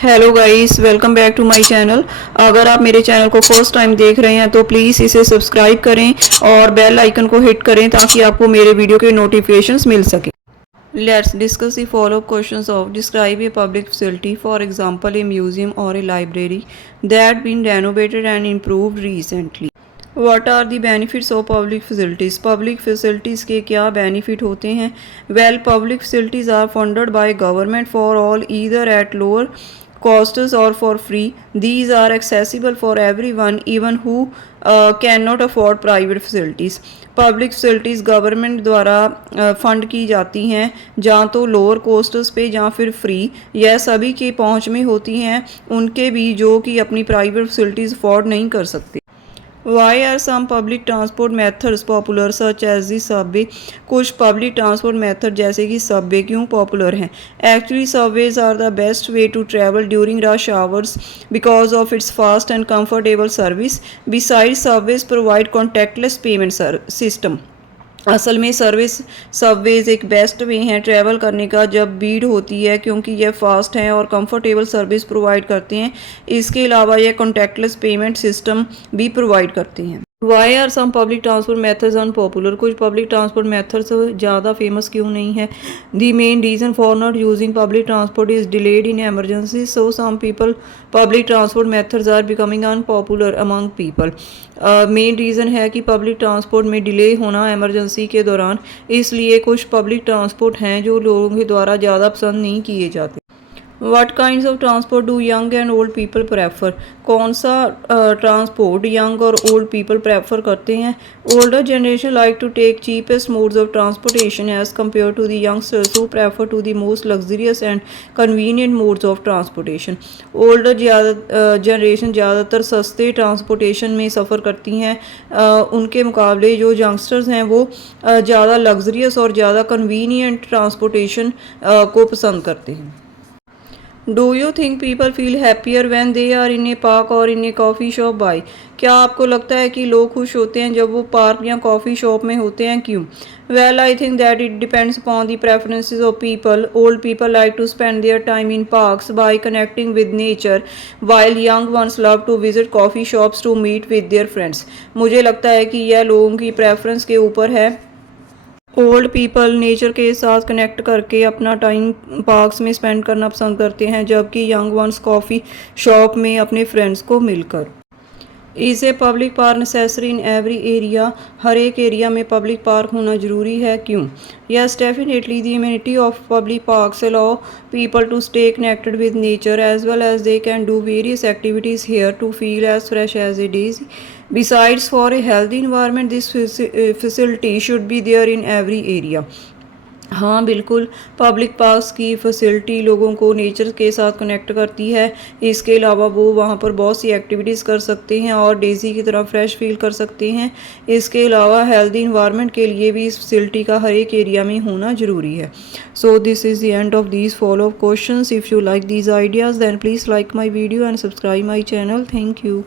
Hello guys, welcome back to my channel. अगर आप मेरे चैनल को फर्स्ट टाइम देख रहे हैं तो प्लीज़ इसे सब्सक्राइब करें और बेल आइकन को हिट करें ताकि आपको मेरे वीडियो के नोटिफिकेशंस मिल सके। Let's discuss the follow questions of describe a public facility, for example a museum और a library that been renovated and improved recently. What are the benefits of public facilities. Public facilities के क्या benefit होते हैं? Well, public facilities are funded by government for all either at lower costs or for free. These are accessible for everyone, even who cannot afford private facilities. Public facilities government द्वारा fund की जाती हैं, जहाँ तो lower costs पे या फिर free, यह सभी के पहुँच में होती हैं, उनके भी जो कि अपनी प्राइवेट फैसिलिटीज़ अफोर्ड नहीं कर सकते। Why are some public transport methods popular such as the subway? कुछ पब्लिक ट्रांसपोर्ट मेथड जैसे कि सबवे क्यों पॉपुलर हैं? Actually subways are the best way to travel during rush hours because of its fast and comfortable service. Besides subways provide contactless payment system. असल में subways एक best way हैं travel करने का जब भीड़ होती है, क्योंकि यह फास्ट हैं और कंफर्टेबल सर्विस प्रोवाइड करते हैं। इसके अलावा यह कॉन्टैक्टलेस पेमेंट सिस्टम भी प्रोवाइड करते हैं। Why are some public transport methods unpopular? कुछ पब्लिक ट्रांसपोर्ट मेथड्स ज़्यादा फेमस क्यों नहीं है? The main reason for not using public transport is delayed in emergency, so some people public transport methods are becoming unpopular among people. Main reason है कि public transport में delay होना emergency के दौरान, इसलिए कुछ पब्लिक ट्रांसपोर्ट हैं जो लोगों के द्वारा ज़्यादा पसंद नहीं किए जाते। What kinds of transport do young and old people prefer? कौन सा ट्रांसपोर्ट यंग और ओल्ड पीपल प्रेफर करते हैं? Older generation like to take cheapest modes of transportation as compare to the youngsters who prefer to the most luxurious and convenient modes of transportation. Older generation ज़्यादातर सस्ते transportation में सफ़र करती हैं, उनके मुकाबले जो यंगस्टर्स हैं वो ज़्यादा लग्जरियस और ज़्यादा कन्वीनियंट ट्रांसपोर्टेशन को पसंद करते हैं। Do you think people feel happier when they are in a park और in a coffee shop by? क्या आपको लगता है कि लोग खुश होते हैं जब वो पार्क या कॉफ़ी शॉप में होते हैं? क्यों? Well, I think that it depends upon the preferences of people. Old people like to spend their time in parks by connecting with nature, while young ones love to visit coffee shops to meet with their friends. मुझे लगता है कि यह लोगों की preference के ऊपर है। ओल्ड पीपल नेचर के साथ कनेक्ट करके अपना टाइम पार्क्स में स्पेंड करना पसंद करते हैं, जबकि यंग वंस कॉफ़ी शॉप में अपने फ्रेंड्स को मिलकर। Is a public park necessary in every area? हर एक एरिया में पब्लिक पार्क होना ज़रूरी है? क्यों? Yes, definitely the amenity of public parks allow people to stay connected with nature as well as they can do various activities here to feel as fresh as a daisy. Besides, for a healthy environment, this facility should be there in every area. हाँ बिल्कुल, public parks की facility लोगों को nature के साथ connect करती है। इसके अलावा वो वहाँ पर बहुत सी एक्टिविटीज़ कर सकते हैं और डेज़ी की तरह फ्रेश फील कर सकते हैं। इसके अलावा हेल्दी इन्वायरमेंट के लिए भी इस फैसिलिटी का हर एक एरिया में होना ज़रूरी है। So this is the end of these follow up questions. If you like these ideas then please like my video and subscribe my channel. Thank you.